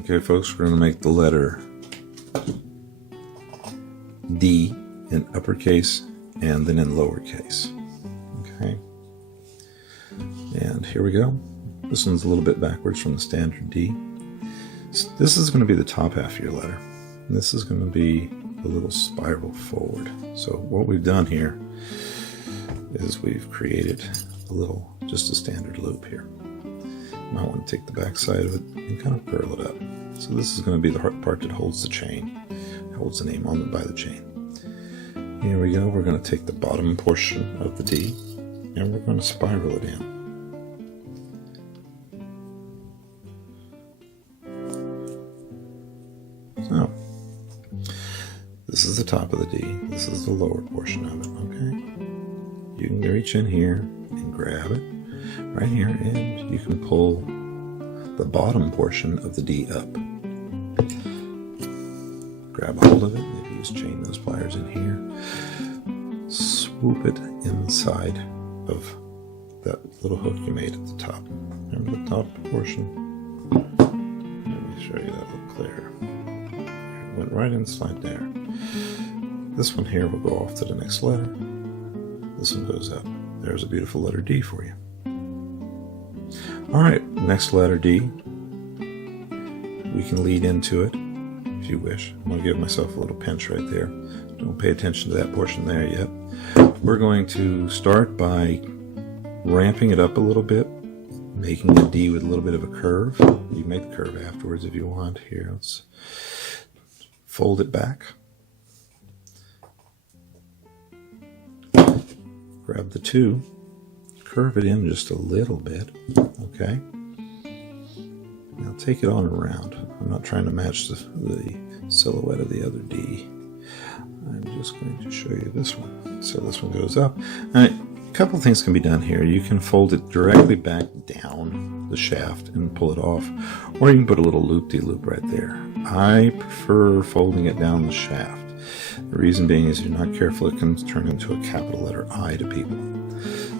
Okay, folks, we're going to make the letter D in uppercase and then in lowercase. Okay, and here we go. This one's a little bit backwards from the standard D. So this is going to be the top half of your letter. And this is going to be a little spiral forward. So what we've done here is we've created just a standard loop here. You might want to take the back side of it and kind of curl it up. So this is going to be the part that holds the chain, holds the name on it by the chain. Here we go. We're going to take the bottom portion of the D and we're going to spiral it in. So this is the top of the D. This is the lower portion of it. Okay. You can reach in here and grab it right here, and you can pull the bottom portion of the D up. Grab a hold of it. Maybe just chain those pliers in here. Swoop it inside of that little hook you made at the top. Remember the top portion? Let me show you that a little clearer. It went right inside there. This one here will go off to the next letter. This one goes up. There's a beautiful letter D for you. Alright, next letter D. We can lead into it if you wish. I'm going to give myself a little pinch right there. Don't pay attention to that portion there yet. We're going to start by ramping it up a little bit, making the D with a little bit of a curve. You make the curve afterwards if you want. Here, let's fold it back. Grab the two, curve it in just a little bit, okay? Now take it on around. I'm not trying to match the silhouette of the other D. I'm just going to show you this one. So this one goes up. A couple things can be done here. You can fold it directly back down the shaft and pull it off, or you can put a little loop-de-loop right there. I prefer folding it down the shaft. The reason being is if you're not careful, it can turn into a capital letter I to people.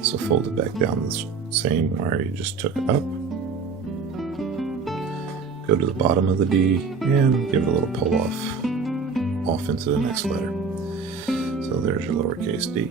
So fold it back down the same where you just took it up. Go to the bottom of the D and give it a little pull off into the next letter. So there's your lowercase d.